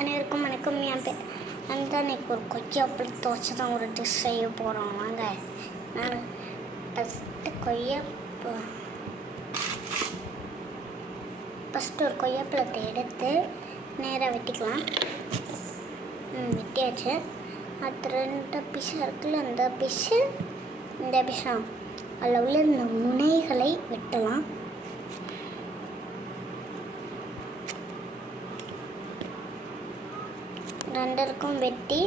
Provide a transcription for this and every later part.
அனைவருக்கும் வணக்கம். என் பேர் நான் தான் இன்னைக்கு ஒரு கொய்யாப்பழத்தை துவச்சி தான் ஒரு டிஷ் செய்ய போகிறோம். வாங்க, நான் ஃபஸ்ட்டு ஒரு கொய்யாப்பழத்தை எடுத்து நேராக வெட்டிக்கலாம். வெட்டியாச்சு. அடுத்து 2 பீஸாக இருக்குல்ல, அந்த பீஸு இந்த பீஸா அதில் உள்ள இந்த முனைகளை வெட்டலாம். ரெண்டருக்கும் வெட்டி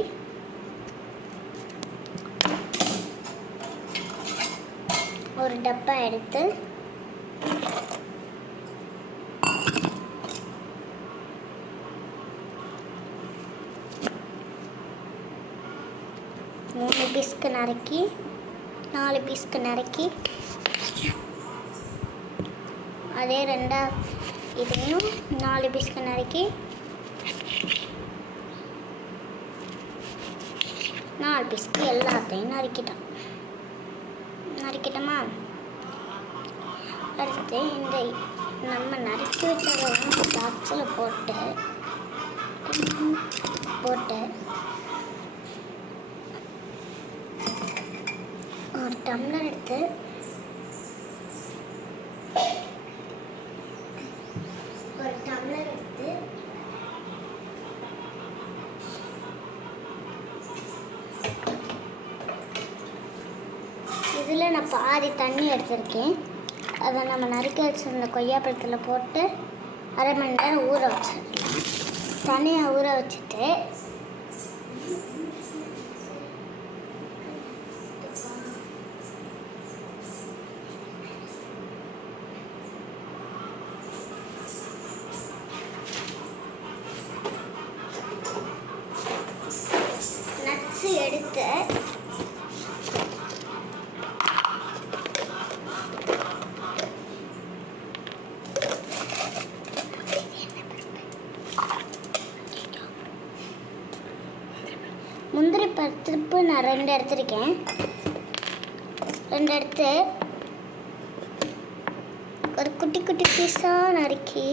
ஒரு டப்பா எடுத்து மூணு பீஸ்க்கு நறுக்கி 4 பீஸ்க்கு நறுக்கி அதே இதையும் 4 பீஸ்க்கு நறுக்கி 4 பீஸ்க்கு எல்லாத்தையும் நறுக்கிட்டோமா. அடுத்து இந்த நம்ம நறுக்கி வச்சதெல்லாம் பாக்ஸில் போட்டு ஒரு டம்ளர் எடுத்து இதில் நான் பாதி தண்ணி எடுத்திருக்கேன். அதை நம்ம நறுக்கி வச்சுருந்த கொய்யாப்பழத்தில் போட்டு அரை மணி நேரம் ஊற வச்சிடலாம். தனியாக ஊற வச்சுட்டு நட்ஸ் எடுத்து முந்திரி பருப்பு நான் 2 எடுத்திருக்கேன். 2 எடுத்து ஒரு குட்டி குட்டி பீஸாக நறுக்கி